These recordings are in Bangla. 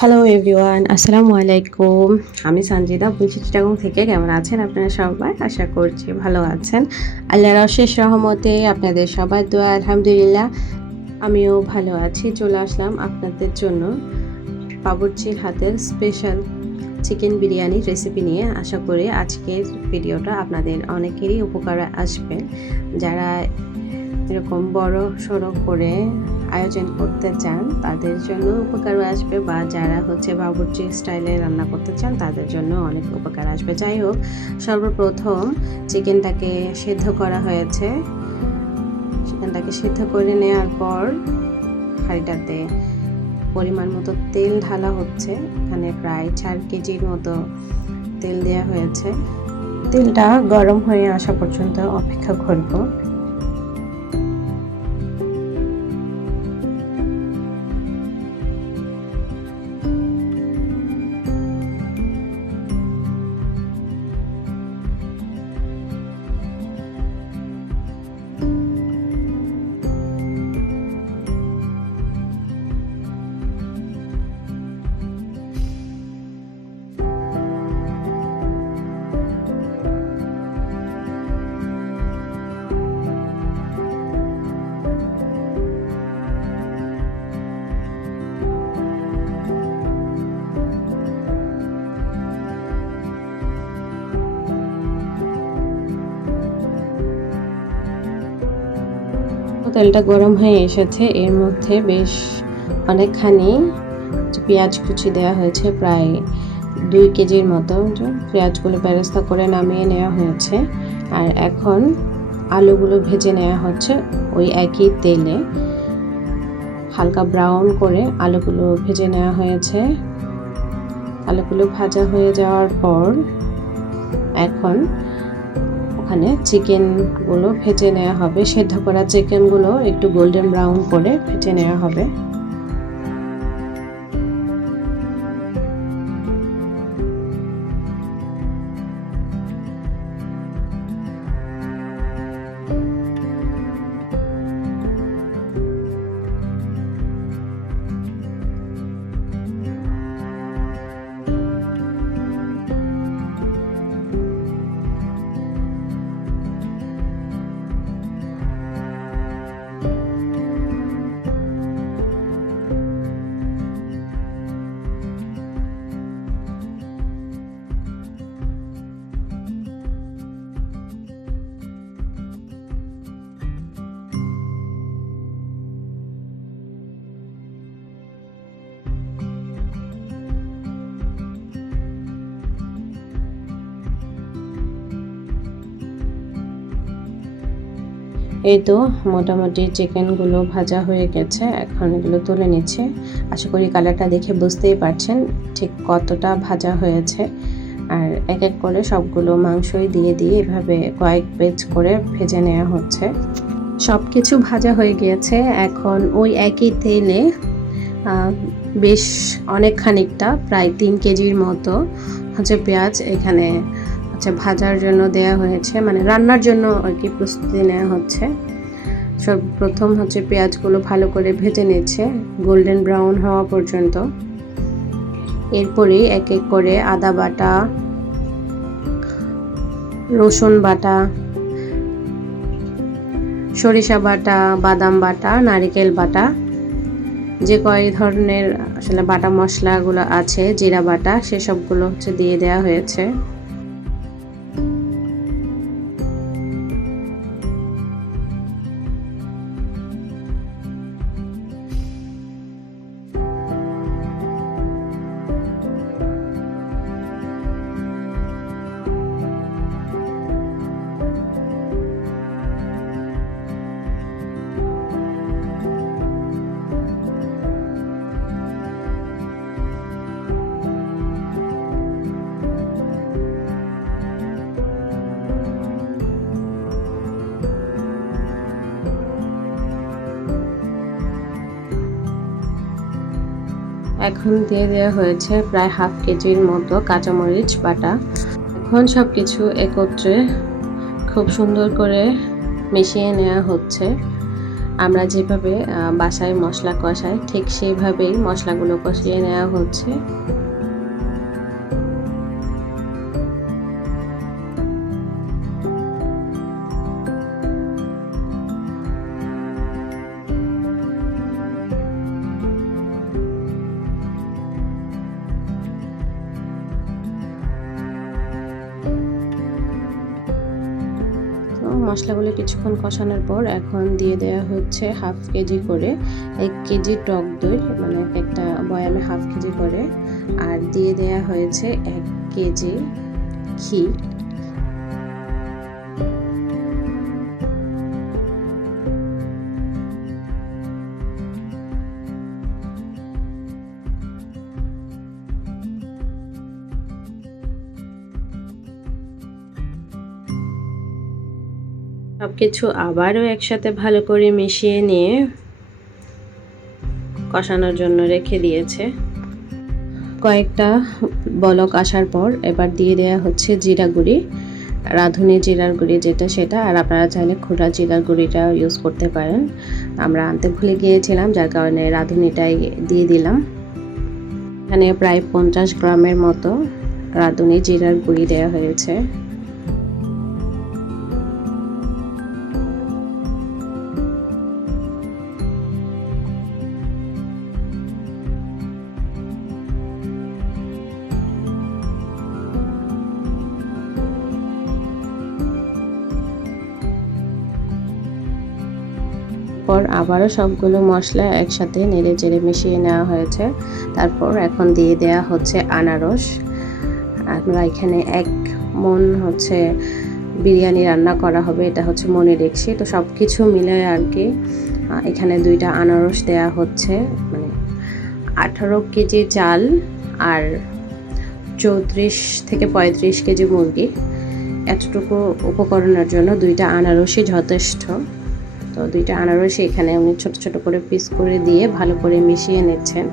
হ্যালো এভরিওয়ান, আসসালামু আলাইকুম। আমি সঞ্জিদা বলছি চিটাগং থেকে। কেমন আছেন আপনারা সবাই? আশা করছি ভালো আছেন। আল্লাহর অশেষ রহমতে আপনাদের সবার দোয়া আলহামদুলিল্লাহ আমিও ভালো আছি। চলে আসলাম আপনাদের জন্য বাবুর্চির হাতের স্পেশাল চিকেন বিরিয়ানির রেসিপি নিয়ে। আশা করি আজকের ভিডিওটা আপনাদের অনেকেরই উপকারে আসবে। যারা এরকম বড় সড়ো করে আয়োজন করতে চান তাদের জন্য উপকার আসবে, বা যারা বাবুর্চি স্টাইলে রান্না করতে চান তাদের জন্য অনেক উপকার আসবে। যাই হোক, সর্বপ্রথম চিকেনটাকে সেদ্ধ করা হয়েছে। চিকেনটাকে সেদ্ধ করে নেওয়ার পর হাঁড়িটাতে পরিমাণ মতো তেল ঢালা হচ্ছে। এখানে প্রায় 4 কেজির মতো তেল দেওয়া হয়েছে। তেলটা গরম হয়ে আসা পর্যন্ত অপেক্ষা করব। তেলটা গরম হয়ে এসেছে, এর মধ্যে বেশ অনেকখানি পেঁয়াজ কুচি দেওয়া হয়েছে, প্রায় 2 কেজির মতো। পেঁয়াজগুলো বেরেস্তা করে নামিয়ে নেওয়া হয়েছে। আর এখন আলুগুলো ভেজে নেওয়া হচ্ছে ওই একই তেলে। হালকা ব্রাউন করে আলুগুলো ভেজে নেওয়া হয়েছে। আলুগুলো ভাজা হয়ে যাওয়ার পর এখন ওখানে চিকেনগুলো ভেজে নেওয়া হবে। সেদ্ধ করা চিকেনগুলো একটু গোল্ডেন ব্রাউন করে ভেজে নেওয়া হবে। এই তো মোটামুটি চিকেনগুলো ভাজা হয়ে গেছে। এখন এগুলো তুলে নিচ্ছে। আশা করি কালারটা দেখে বুঝতেই পারছেন ঠিক কতটা ভাজা হয়েছে। আর এক এক করে সবগুলো মাংসই দিয়ে এভাবে কয়েক পেজ করে ভেজে নেওয়া হচ্ছে। সব কিছু ভাজা হয়ে গিয়েছে। এখন ওই একই তেলে বেশ অনেক খানিকটা প্রায় 3 কেজির মতো পেঁয়াজ এখানে ভাজার জন্য দেয়া হয়েছে, মানে রান্নার জন্য আর কি প্রস্তুতি নেওয়া হচ্ছে। সর্বপ্রথম পেঁয়াজগুলো ভালো করে ভেজে নিচ্ছে গোল্ডেন ব্রাউন হওয়া পর্যন্ত। এরপরে এক এক করে আদা বাটা, রসুন বাটা, সরিষা বাটা, বাদাম বাটা, নারকেল বাটা, যে কয় ধরনের আসলে বাটা মশলাগুলো আছে, জিরা বাটা, সেসবগুলো দিয়ে দেওয়া হয়েছে। এখন দিয়ে দেওয়া হয়েছে প্রায় 1/2 কেজির মতো কাঁচামরিচ বাটা। এখন সব কিছু একত্রে খুব সুন্দর করে মিশিয়ে নেওয়া হচ্ছে। আমরা যেভাবে বাসায় মশলা কষাই ঠিক সেইভাবেই মশলাগুলো কষিয়ে নেওয়া হচ্ছে। মশলাগুলো কিছুক্ষণ কষানোর পর এখন দিয়ে দেওয়া হচ্ছে হাফ কেজি করে 1 কেজি টক দই, মানে একটা বয়ামে হাফ কেজি করে, আর দিয়ে দেওয়া হয়েছে 1 কেজি ঘি। সবকিছু আবারও একসাথে ভালো করে মিশিয়ে নিয়ে কষানোর জন্য রেখে দিয়েছে। কয়েকটা বলক আসার পর এবার দিয়ে দেওয়া হচ্ছে জিরা গুঁড়ি, রাঁধুনি জিরার গুঁড়ি যেটা সেটা, আর আপনারা চাইলে খোলা জিরার গুঁড়িটা ইউজ করতে পারেন। আমরা আনতে ভুলে গিয়েছিলাম, যার কারণে রাঁধুনিটাই দিয়ে দিলাম। এখানে প্রায় 50 গ্রামের মতো রাঁধুনি জিরার গুঁড়ি দেওয়া হয়েছে। পর আবারও সবগুলো মশলা একসাথে নেড়ে চেড়ে মিশিয়ে নেওয়া হয়েছে। তারপর এখন দিয়ে দেয়া হচ্ছে আনারস। আমরা এখানে 1 মণ হচ্ছে বিরিয়ানি রান্না করা হবে, এটা হচ্ছে মনে রেখছি। তো সব কিছু মিলে আর কি এখানে 2টা আনারস দেয়া হচ্ছে, মানে 18 কেজি চাল আর 34 থেকে 35 কেজি মুরগি, এতটুকু উপকরণের জন্য 2টা আনারসই যথেষ্ট। তো 2টা আনারস এখানে উনি ছোট ছোট করে পিস করে দিয়ে ভালো করে মিশিয়ে নিচ্ছেন।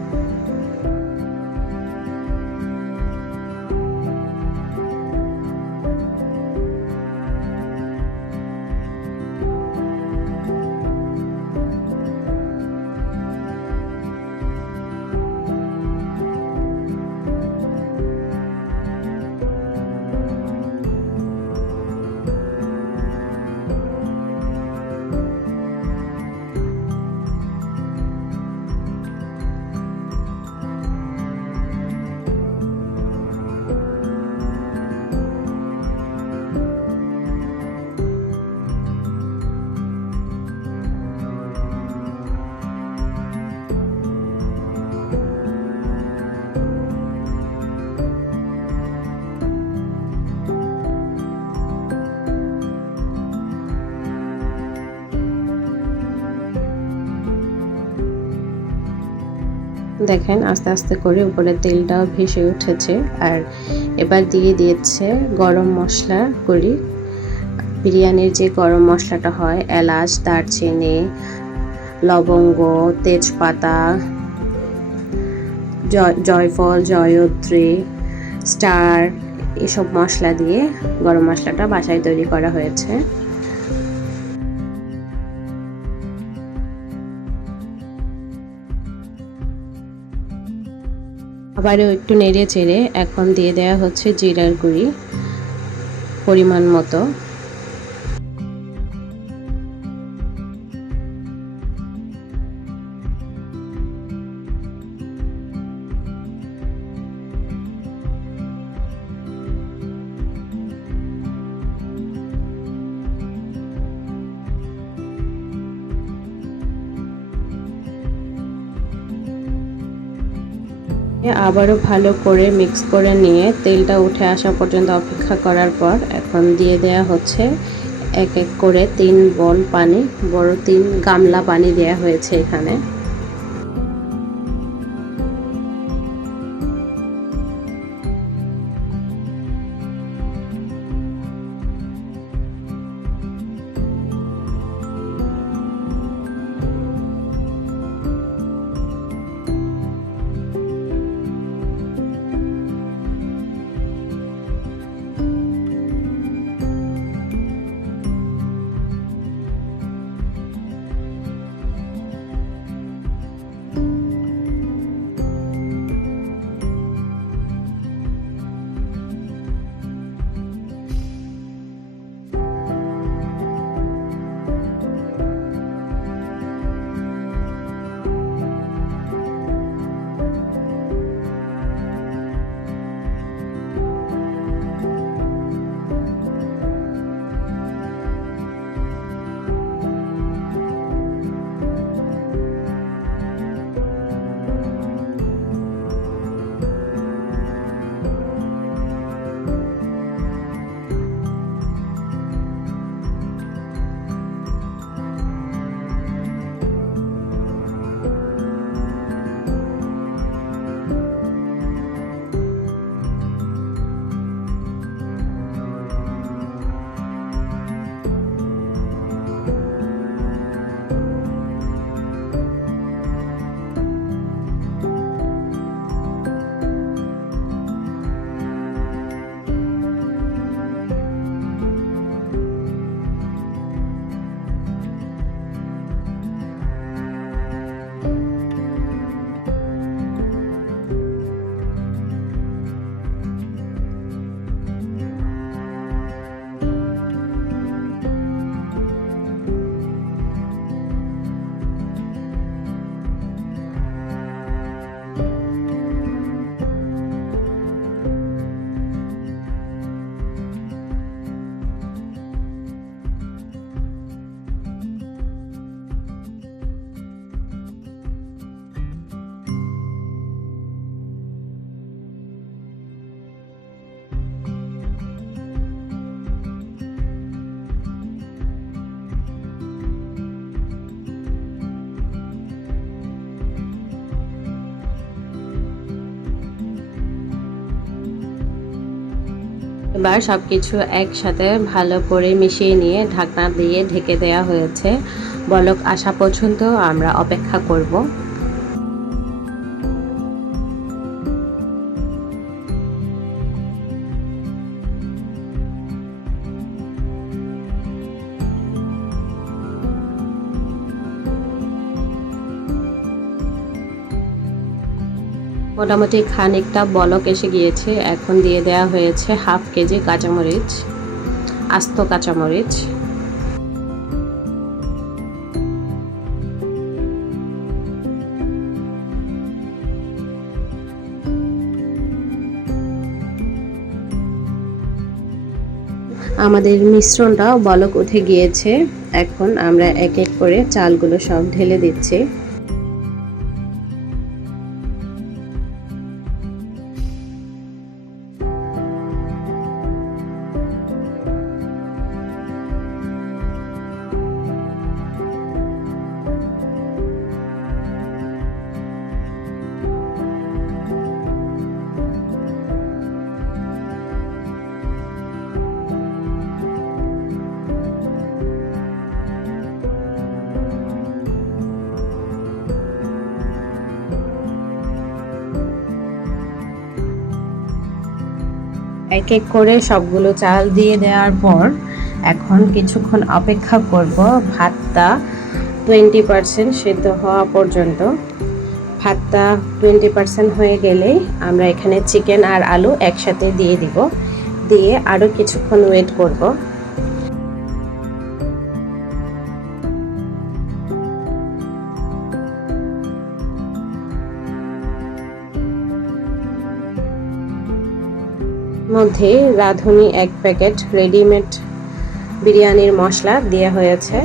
দেখেন আস্তে আস্তে করে উপরে তেলটাও ভেসে উঠেছে। আর এবার দিয়ে দিয়েছে গরম মশলা গুঁড়ি, বিরিয়ানির যে গরম মশলাটা হয়, এলাচ, দারচিনি, লবঙ্গ, তেজপাতা, জয়ফল, জয়ত্রী, স্টার, এসব মশলা দিয়ে গরম মশলাটা বাসায় তৈরি করা হয়েছে। আবারও একটু নেড়ে চেড়ে এখন দিয়ে দেওয়া হচ্ছে জিরার গুঁড়ি পরিমাণ মতো। আবারও ভালো করে মিক্স করে নিয়ে তেলটা উঠে আসা পর্যন্ত অপেক্ষা করার পর এখন দিয়ে দেয়া হচ্ছে 1 1 করে 3 বল পানি, বড় 3 গামলা পানি দেয়া হয়েছে এখানে। এবার সব কিছু একসাথে ভালো করে মিশিয়ে নিয়ে ঢাকনা দিয়ে ঢেকে দেওয়া হয়েছে। বলক আসা পর্যন্ত আমরা অপেক্ষা করব। মোটামুটি খানিকটা বলক এসে গিয়েছে। এখন দিয়ে দেওয়া হয়েছে হাফ কেজি কাঁচামরিচ, আস্ত কাঁচামরিচ। আমাদের মিশ্রণটা বলক উঠে গিয়েছে। এখন আমরা এক এক করে চালগুলো সব ঢেলে দিচ্ছি। এক এক করে সবগুলো চাল দিয়ে দেওয়ার পর এখন কিছুক্ষণ অপেক্ষা করব ভাতটা 20% সিদ্ধ হওয়া পর্যন্ত। ভাতটা 20% হয়ে গেলেই আমরা এখানে চিকেন আর আলু একসাথে দিয়ে দিব, দিয়ে আরও কিছুক্ষণ ওয়েট করব। মধ্যে রাঁধুনি 1 প্যাকেট রেডিমেড বিরিয়ানির মশলা দেওয়া হয়েছে।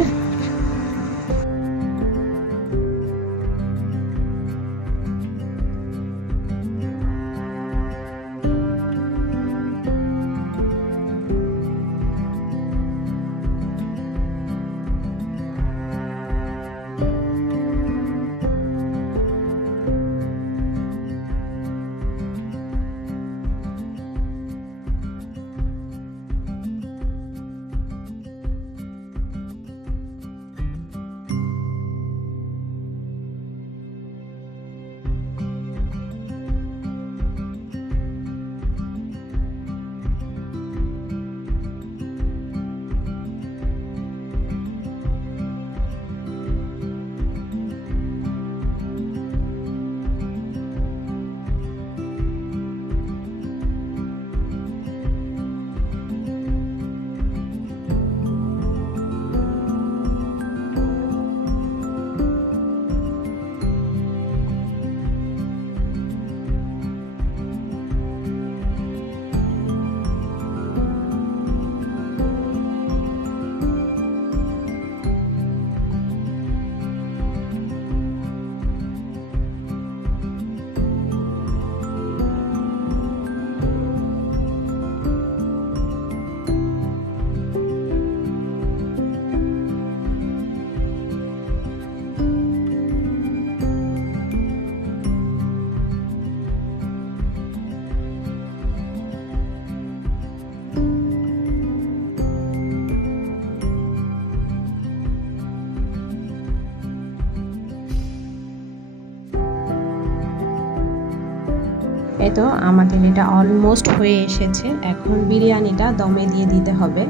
এই তো আমাদের এটা অলমোস্ট হয়ে এসেছে। এখন বিরিয়ানিটা দমে দিয়ে দিতে হবে।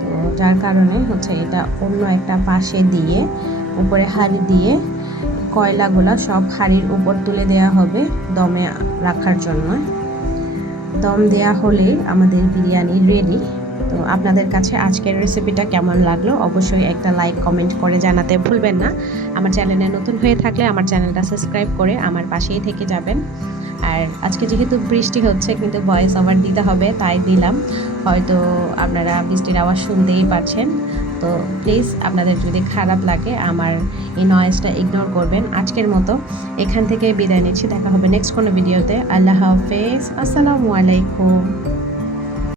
তো যার কারণে হচ্ছে এটা অন্য একটা পাশে দিয়ে উপরে হাঁড়ি দিয়ে কয়লাগুলো সব হাঁড়ির উপর তুলে দেওয়া হবে দমে রাখার জন্য। দম দেওয়া হলে আমাদের বিরিয়ানি রেডি। তো আপনাদের কাছে আজকের রেসিপিটা কেমন লাগলো অবশ্যই একটা লাইক কমেন্ট করে জানাতে ভুলবেন না। আমার চ্যানেলে নতুন হয়ে থাকলে আমার চ্যানেলটা সাবস্ক্রাইব করে আমার পাশেই থেকে যাবেন। আর আজকে যেহেতু বৃষ্টি হচ্ছে কিন্তু ভয়েস ওভার দিতে হবে, তাই দিলাম। হয়তো আপনারা বৃষ্টির আওয়াজ শুনতেই পাচ্ছেন। তো প্লিজ আপনাদের যদি খারাপ লাগে আমার এই নয়েজটা ইগনোর করবেন। আজকের মতো এখান থেকে বিদায় নিচ্ছি। দেখা হবে নেক্সট কোনো ভিডিওতে। আল্লাহ হাফেজ, আসসালামু আলাইকুম।